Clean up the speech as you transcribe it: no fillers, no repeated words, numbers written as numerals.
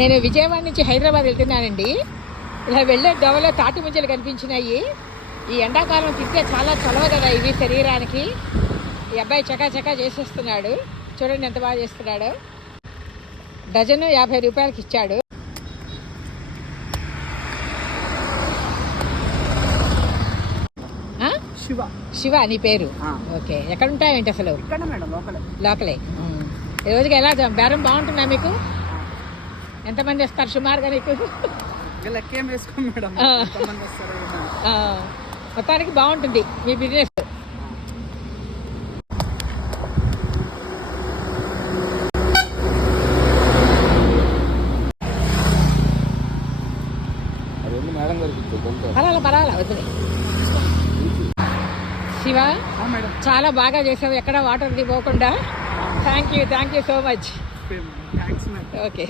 నేను విజయవాడ నుంచి హైదరాబాద్ వెళ్తున్నానండి. ఇలా వెళ్ళే దోవలో తాటి ముంజలు కనిపించినాయి. ఈ ఎండాకాలం తింటే చాలా చలవ కదా ఇవి శరీరానికి. ఈ అబ్బాయి చకా చేసేస్తున్నాడు. చూడండి ఎంత బాగా చేస్తున్నాడు. డజను 50 రూపాయలకి ఇచ్చాడు. శివ నీ పేరు? ఓకే. ఎక్కడ ఉంటావేంటి అసలు? లోకలే. ఈ రోజుకి ఎలా బేరం బాగుంటుందా మీకు? ఎంతమంది వస్తారు సుమారుగా నీకు? మొత్తానికి బాగుంటుంది మీ బిజినెస్. పర్వాలా వద్దులే. శివ చాలా బాగా చేసావు, ఎక్కడ వాటర్ ది పోకుండా. Thank you so much. Okay.